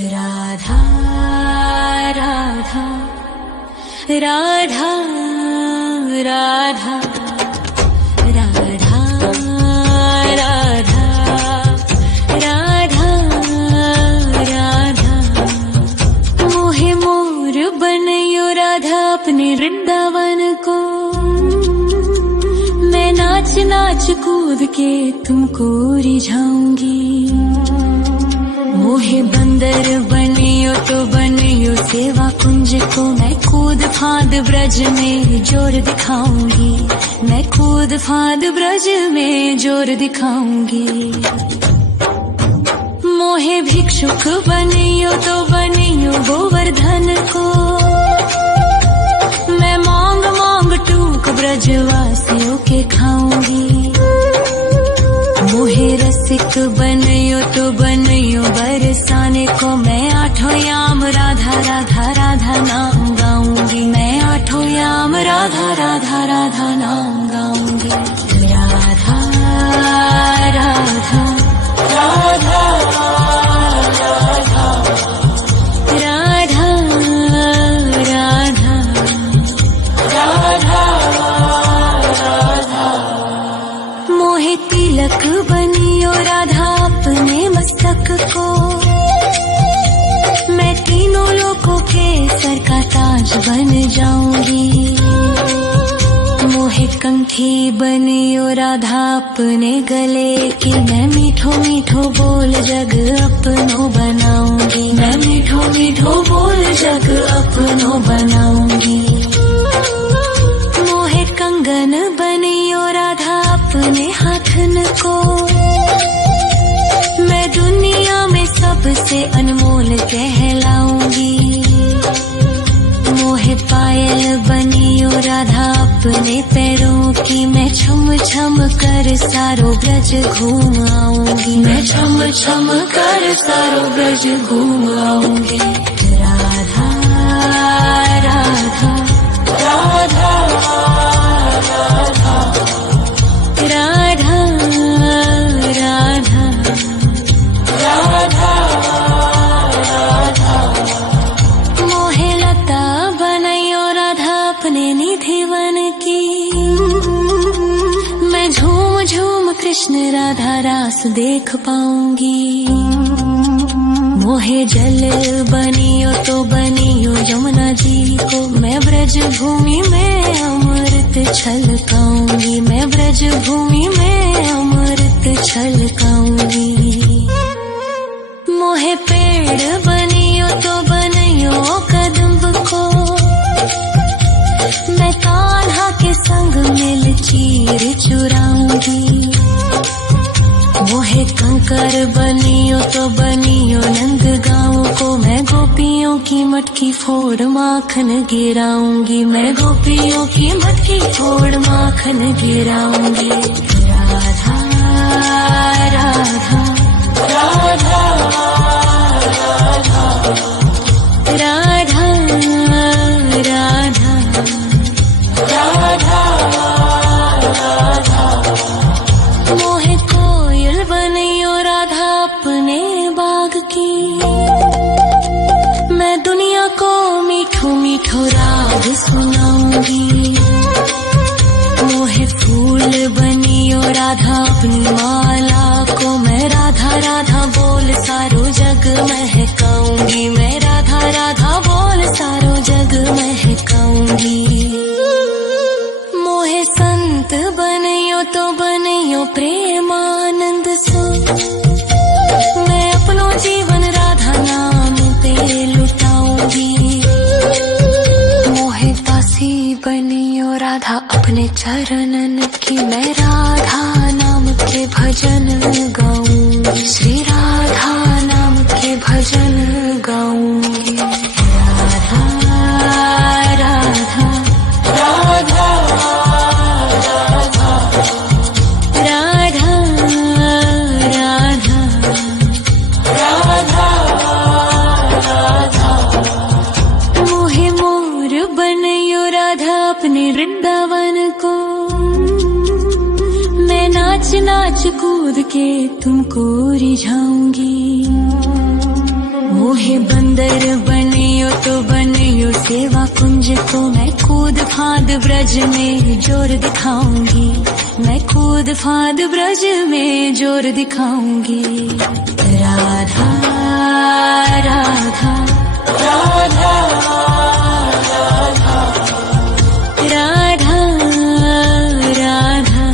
राधा राधा राधा राधा राधा राधा राधा राधा मोहे मोर बनयो राधा अपने वृंदावन को। मैं नाच नाच कूद के तुमको रिझाऊंगी। मोहे बंदर बनियो तो बनियो सेवा कुंज को। मैं कूद फांद ब्रज में जोर दिखाऊंगी। मैं कूद फांद ब्रज में जोर दिखाऊंगी। मोहे भिक्षुक बनियो तो बनियो गोवर्धन को। मैं मांग मांग टूक ब्रजवासियों के खाऊंगी। मोहे रसिक बनियो तो बनियो बरसाने को। मैं आठों याम राधा राधा राधा नाम गाऊंगी। मैं आठों याम राधा राधा राधा नाम गाऊंगी। राधा राधा राधा राधा राधा राधा राधा। मोहे तिलक बनियो राधा अपने मस्तक को। मैं तीनों लोगों के सर का ताज बन जाऊंगी। मोहे कंठी बनियो राधा अपने गले की। मैं मीठो मीठो बोल जग अपनो बनाऊंगी। मैं मीठो मीठो बोल जग अपनो बनाऊंगी। मोहे कंगन बनियो राधा अपने हाथन को। मैं दुनिया में सबसे अनमोल कहलाऊंगी। मोहे पायल बनियो राधा अपने पैरों की। मैं छम छम कर सारो ब्रज घूम आऊंगी। मैं छम छम कर सारो ब्रज घूम आऊंगी। राधा राधा राधा राधा राधा राधा राधा। मोहे लता बनयो राधा अपने निधि वन की। मैं झूम झूम कृष्ण राधा रास देख पाऊंगी। मोहे जल बनियो तो बनियो यमुना जी को। मैं ब्रज भूमि में अमृत छलकाऊंगी। मैं ब्रज भूमि में अमृत छलकाऊंगी। मोहे पेड़ बनियो तो बनियो कदम्ब को। मैं कान्हा के संग मिल चीर चुराऊंगी। मोहे कंकर बनियो तो बनियो नंद गाँव को। मैं गोपियों की मटकी फोड़ माखन गिराऊंगी। मैं गोपियों की मटकी फोड़ माखन गिराऊंगी। राधा राधा राधा राधा राधा राधा राधा। मोहे कोयल बनियो राधा अपने बाग की। मैं दुनिया को मीठो मीठो राग सुनाऊंगी। मोहे फूल बनियो राधा अपनी माला को। मैं राधा राधा बोल सारो जग महकाऊंगी। मैं राधा राधा बोल सारो जग महकाऊंगी। मोहे संत बनियो तो बनियो प्रेमानंद सो। मैं अपनो जीवन राधा नाम पे लुटाऊंगी। मोहे दासी बनियो राधा अपने चरणन की। मैं राधा नाम के भजन गाऊंगी। श्री राधा नाम के भजन गाऊंगी। राधा राधा राधा राधा राधा राधा राधा। मोहे मोर बनयो राधा अपने वृंदावन को। मैं नाच नाच कूद के तुमको रिझाऊंगी। मोहे बंदर बनियो तो बनियो सेवा कुंज को, मैं कूद फांद ब्रज में जोर दिखाऊंगी, मैं कूद फांद ब्रज में जोर दिखाऊंगी। राधा राधा राधा राधा राधा राधा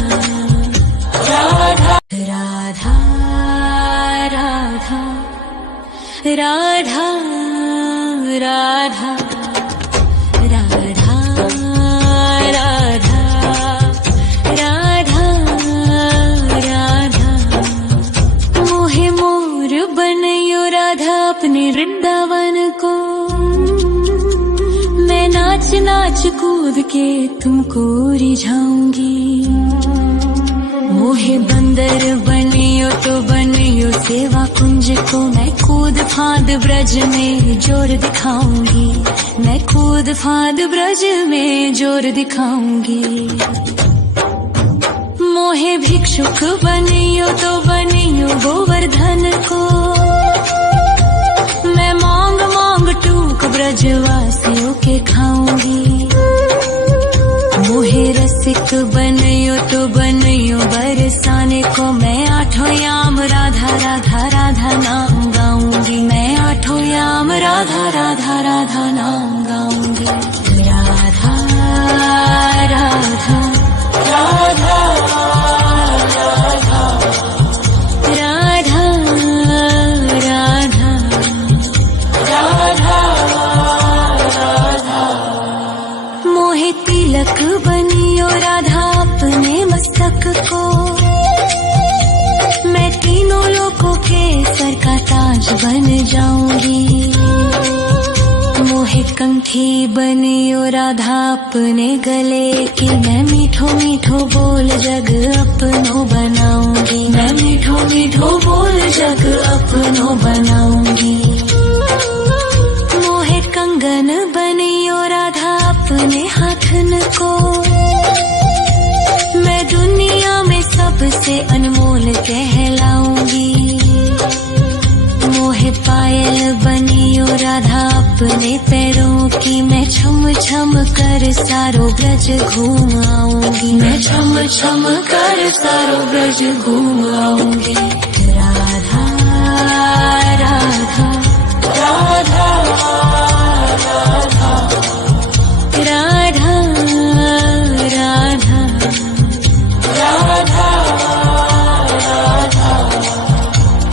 राधा राधा राधा राधा राधा राधा राधा राधा मोहे मोर बनयो राधा अपने वृंदावन को, मैं नाच नाच कूद के तुमको रिझाऊंगी। मोहे बंदर बनियो तो बनियो सेवा कुंज को, मैं कूद फांद ब्रज में जोर दिखाऊंगी, मैं कूद फांद ब्रज में जोर दिखाऊंगी। मोहे भिक्षुक बनियो तो बनियो गोवर्धन को, मैं मांग मांग टूक ब्रजवासियों के खाऊंगी। मोहे रसिक बनियो तो बनियो बरसाने को, मैं आठों याम राधा राधा राधा नाम गाऊंगी, मैं आठों याम राधा राधा राधा नाम गाऊंगी। राधा राधा राधा राधा राधा राधा राधा मोहे तिलक बनियो राधा अपने मस्तक को, मैं तीनों लोगों के सर का ताज बन जाऊंगी। मोहे कंठी बनियो राधा अपने गले की, मैं मीठो मीठो बोल जग अपनो बनाऊंगी, मैं मीठो मीठो बोल जग अपनो बनाऊंगी। मोहे कंगन बनियो राधा अपने हाथन को, मैं दुनिया में सबसे अनमोल कहलाऊंगी। मोहे पायल बनियो राधा अपने पैरों की, मैं छम छम कर सारो ब्रज घूम आऊंगी, मैं छम छम कर सारो ब्रज घूम आऊंगी। राधा राधा राधा राधा राधा राधा राधा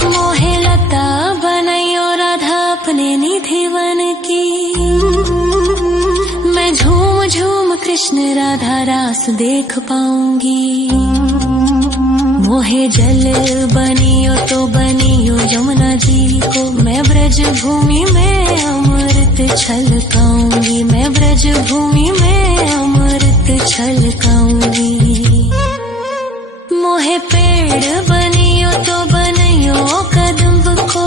मोहे लता बनायो राधा अपने निधि वन की, मैं झूम झूम कृष्ण राधा रास देख पाऊंगी। मोहे जल बनियो तो बनियो यमुना जी को, मैं ब्रज भूमि में अमृत छलकाऊंगी, मैं ब्रज भूमि में अमृत छलकाऊंगी। मोहे पेड़ बनियो तो बनियो कदम्ब को,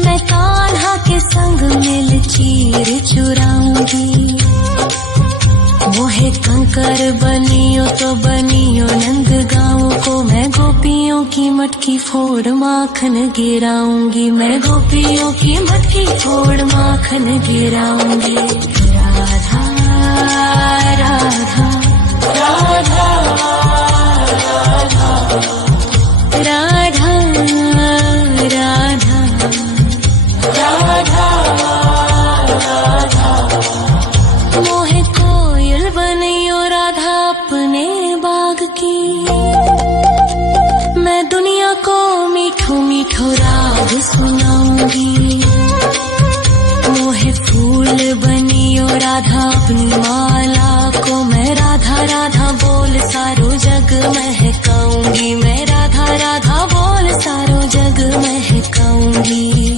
मैं कान्हा के संग मिल चीर चुराऊंगी। मोहे कंकर बनियो तो बनियो नंद गाँव को, मैं गोपियों की मटकी फोड़ माखन गिराऊंगी, मैं गोपियों की मटकी फोड़ माखन गिराऊंगी। राधा राधा राधा राधा राधा राधा राधा मोहे कोयल बनियो राधा अपने बाग की, मैं दुनिया को मीठो मीठो राग सुनाऊंगी। मोहे फूल बनियो राधा अपनी माला को, मैं राधा राधा बोल सारो जग महकाऊंगी, मैं राधा राधा बोल सारो जग महकाऊंगी।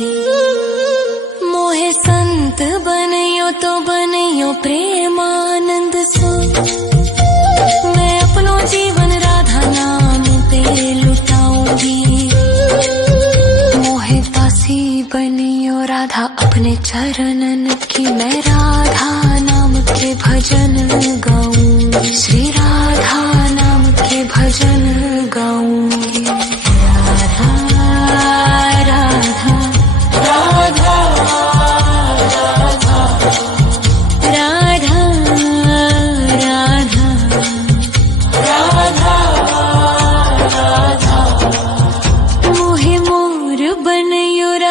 मोहे संत बनियो तो बनियो प्रेमानंद सो, मैं अपनो जीवन राधा नाम पे लुटाऊंगी। मोहे दासी बनियो राधा अपने चरणन की, मैं राधा नाम के भजन गाऊंगी, श्री राधा नाम के भजन गाऊंगी। राधा राधा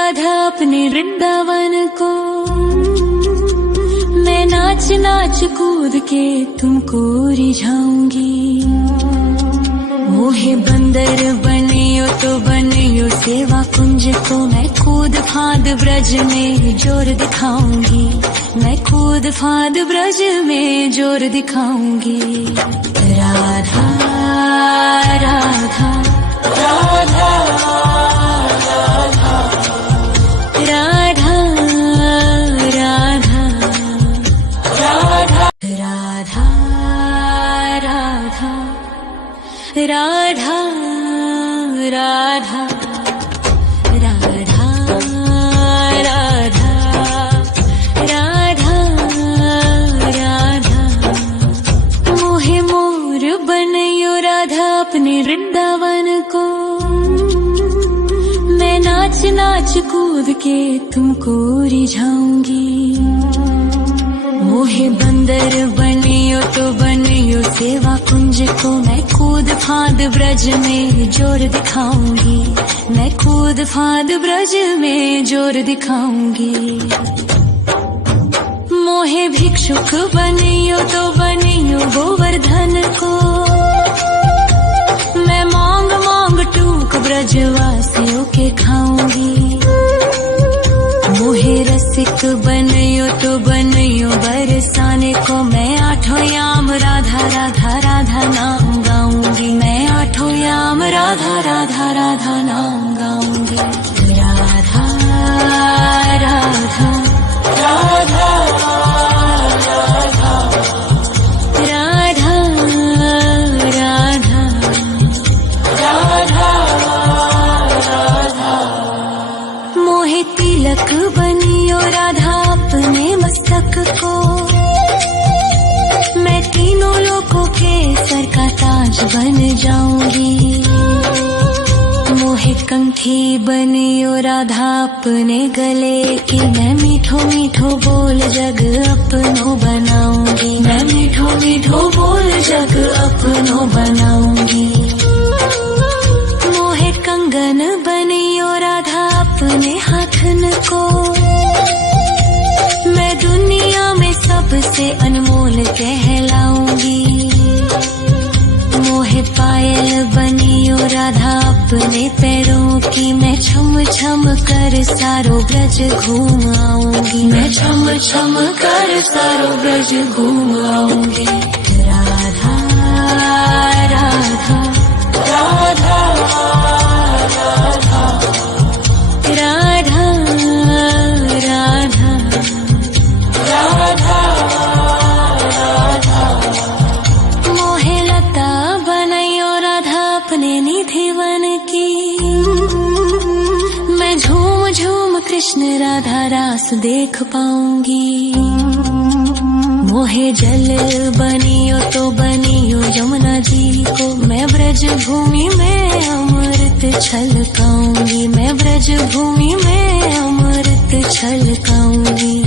राधा अपने वृंदावन को। मैं नाच नाच कूद के तुमको रिझाऊंगी। मोहे बंदर बनियो तो बनियो सेवा कुंज को। मैं कूद फांद ब्रज में जोर दिखाऊंगी। मैं कूद फांद ब्रज में जोर दिखाऊंगी। राधा राधा राधा राधा राधा राधा राधा राधा राधा राधा राधा राधा राधा राधा। मोहे मोर बनयो राधा अपने वृंदावन को। मैं नाच नाच कूद के तुमको रिझाऊंगी। मोहे बंदर बनियो तो बनियो सेवा कुंज को। मैं कूद फांद ब्रज में जोर दिखाऊंगी। मैं कूद फांद ब्रज में जोर दिखाऊंगी। मोहे भिक्षुक बनियो तो बनियो गोवर्धन को। मैं मांग मांग टूक ब्रजवासियों के खाऊंगी। मोहे रसिक बनियो तो बनियो बरसाने को। मैं आठों याम राधा राधा राधा नाम गाऊंगी। मैं आठों याम राधा राधा राधा नाम गाऊंगी। राधा राधा राधा राधा राधा राधा। मोहे तिलक बनियो राधा अपने मस्तक को। मैं तीनों लोगों के सर का ताज बन जाऊंगी। मोहे कंठी बनियो राधा अपने गले की। मैं मीठो मीठो बोल जग अपनो बनाऊंगी। मैं मीठो मीठो बोल जग अपनो बनाऊंगी। मोहे कंगन बनियो राधा अपने हाथन को। मैं दुनिया में सबसे अनमोल कहलाऊंगी। मोहे पायल बनियो राधा अपने पैरों की। मैं छम छम कर सारो ब्रज घूम आऊंगी। मैं छम छम कर सारो ब्रज घूम आऊंगी। राधा राधा राधा राधा राधा राधा राधा। मोहे लता बनयो राधा अपने निधि वन की। मैं झूम झूम कृष्ण राधा रास देख पाऊंगी। मोहे जल बनियो तो बनियो यमुना जी को। मैं ब्रज भूमि में अमृत छलकाऊंगी। मैं ब्रज भूमि में अमृत छलकाऊंगी।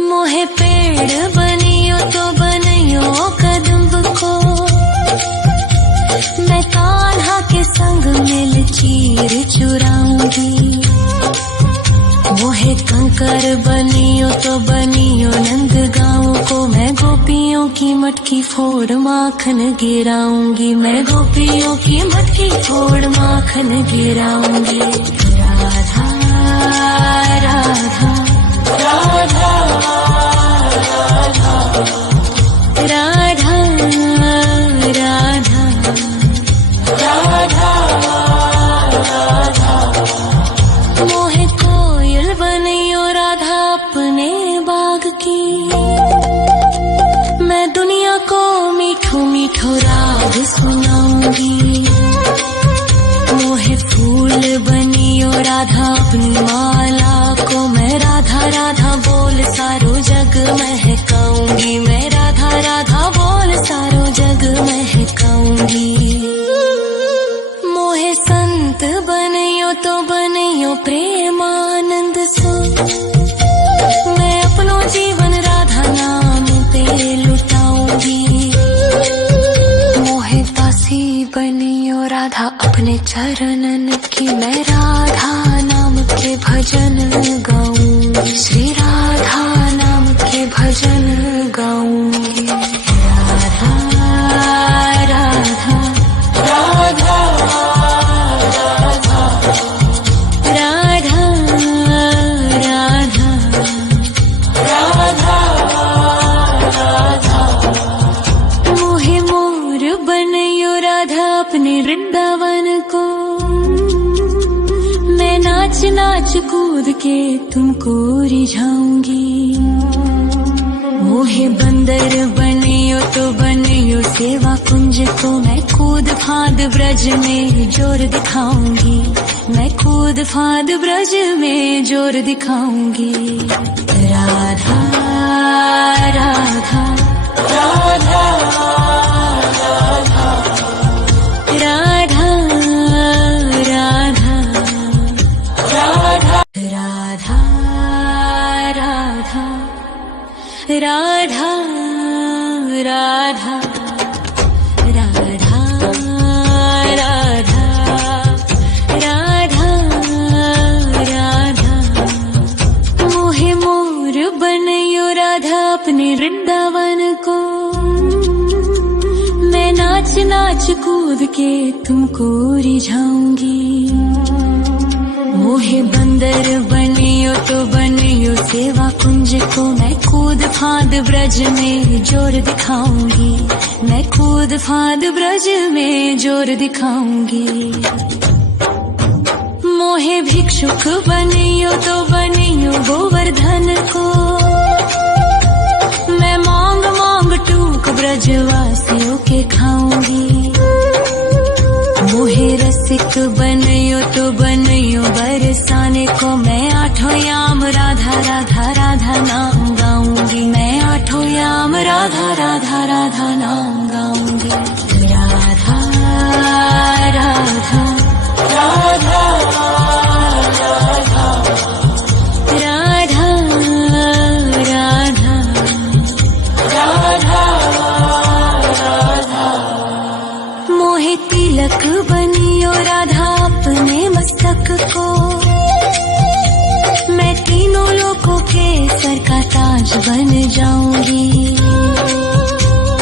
मोहे पेड़ बनियो तो बनियो कदम्ब को। मैं कान्हा के संग मिल चीर चुराऊंगी। मोहे कंकर बनियो तो बनियो नंद गाँव को। मैं गोपियों की मटकी फोड़ माखन गिराऊंगी। मैं गोपियों की मटकी फोड़ माखन गिराऊंगी। राधा राधा राधा राधा राधा राधा राधा। मोहे कोयल बनियो राधा अपने बाग की। मैं दुनिया को मीठो मीठो राग सुनाऊंगी। मोहे फूल बनियो राधा अपनी माला को। मैं राधा राधा बोल सारो जग महकाऊंगी। मैं राधा राधा बोल सारो जग महकाऊंगी। मोहे संत बनियो तो बनियो प्रेमानंद सो। मैं अपनो जीवन राधा नाम पे लुटाऊंगी। मोहे दासी बनियो राधा अपने चरणन की। मैं राधा नाम नाच कूद के तुमको रिझाऊंगी। मोहे बंदर बनियो तो बनियो सेवा कुंज को मैं कूद फांद ब्रज में जोर दिखाऊंगी। मैं कूद फांद ब्रज में जोर दिखाऊंगी। राधा राधा राधा राधा राधा राधा राधा राधा राधा राधा राधा राधा राधा मोहे मोर बनयो राधा अपने वृंदावन को। मैं नाच नाच कूद के तुमको रिझाऊंगी। मोहे बंदर बनियो तो बनियो सेवा कुंज को मैं कूद फांद ब्रज में जोर दिखाऊंगी। मैं कूद फांद ब्रज में जोर दिखाऊंगी। मोहे भिक्षुक बनियो तो बनियो गोवर्धन को। मैं मांग मांग टूक ब्रजवासियों के खाऊंगी। मोहे रसिक बनियो तो बनियो बरसाने को मैं आठों याम राधा राधा राधा नाम गाऊंगी। मैं आठों याम राधा राधा राधा नाम गाऊंगी। राधा राधा राधा राधा राधा राधा राधा मोहे तिलक बनियो राधा अपने मस्तक को। मैं तीनों लोगों के सर का ताज बन जाऊंगी।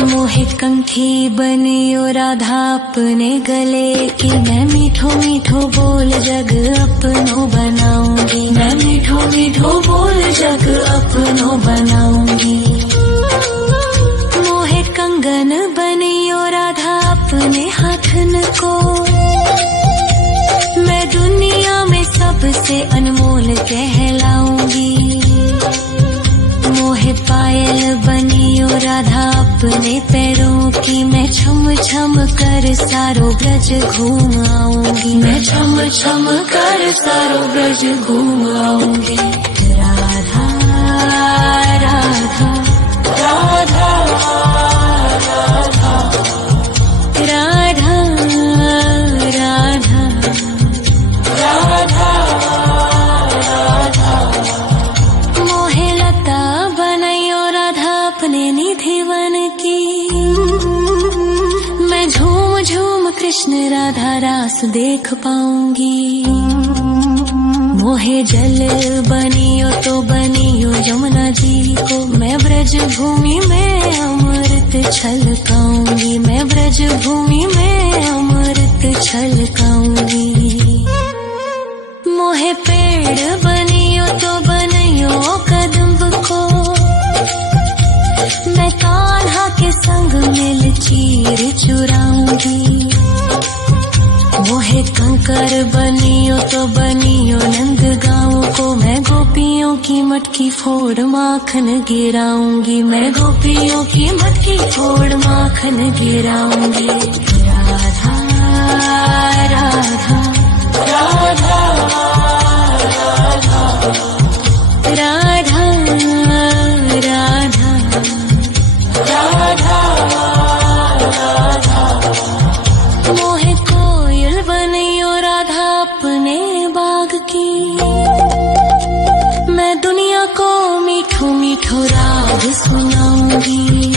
मोहे कंठी बनियो राधा अपने गले की। मैं मीठो मीठो बोल जग अपनो बनाऊंगी। मैं मीठो मीठो बोल जग अपनो बनाऊंगी। मोहे कंगन बनियो राधा अपने हाथन को। मैं दुनिया में सबसे अनमोल कहलाऊंगी। मोहे पायल बनियो राधा अपने पैरों की। मैं छम छम कर सारो ब्रज घूम आऊंगी। मैं छम छम कर सारो ब्रज घूम आऊंगी। राधा राधा राधा राधा राधा राधा राधा मोहे लता बनायो राधा अपने निधि वन की। मैं झूम झूम कृष्ण राधा रास देख पाऊंगी। मोहे जल बनियो तो बनियो यमुना जी को। मैं ब्रज भूमि में अमृत छलकाऊंगी। मैं ब्रज भूमि में अमृत छलकाऊंगी। मोहे पेड़ बनियो तो बनियो कदम्ब को। मैं कान्हा के संग मिल चीर चुराऊंगी। मोहे कंकर बनियो तो बनियो नंद गाँव को। मैं गोपियों की मटकी फोड़ माखन गिराऊंगी। मैं गोपियों की मटकी फोड़ माखन गिराऊंगी। राधा राधा राधा राधा राधा राधा राधा मोहे कोयल बनियो राधा अपने बाग की। मैं दुनिया को मीठो मीठो राग सुनाऊंगी।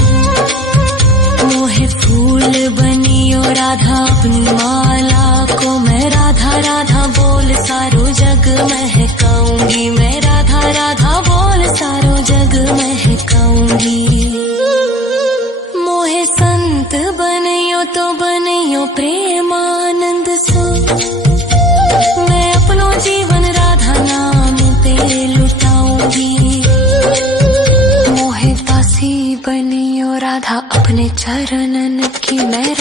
मोहे फूल बनियो राधा अपनी माला को। मैं राधा राधा बोल सारो जग महकाऊंगी। मैं राधा राधा बोल सारो जग महकाऊंगी। मोहे संत बनियो तो बनियो प्रेमानंद सो। मैं अपनो जीवन राधा नाम पे लुटाऊंगी। मोहे दासी बनियो राधा अपने चरणन की। मैं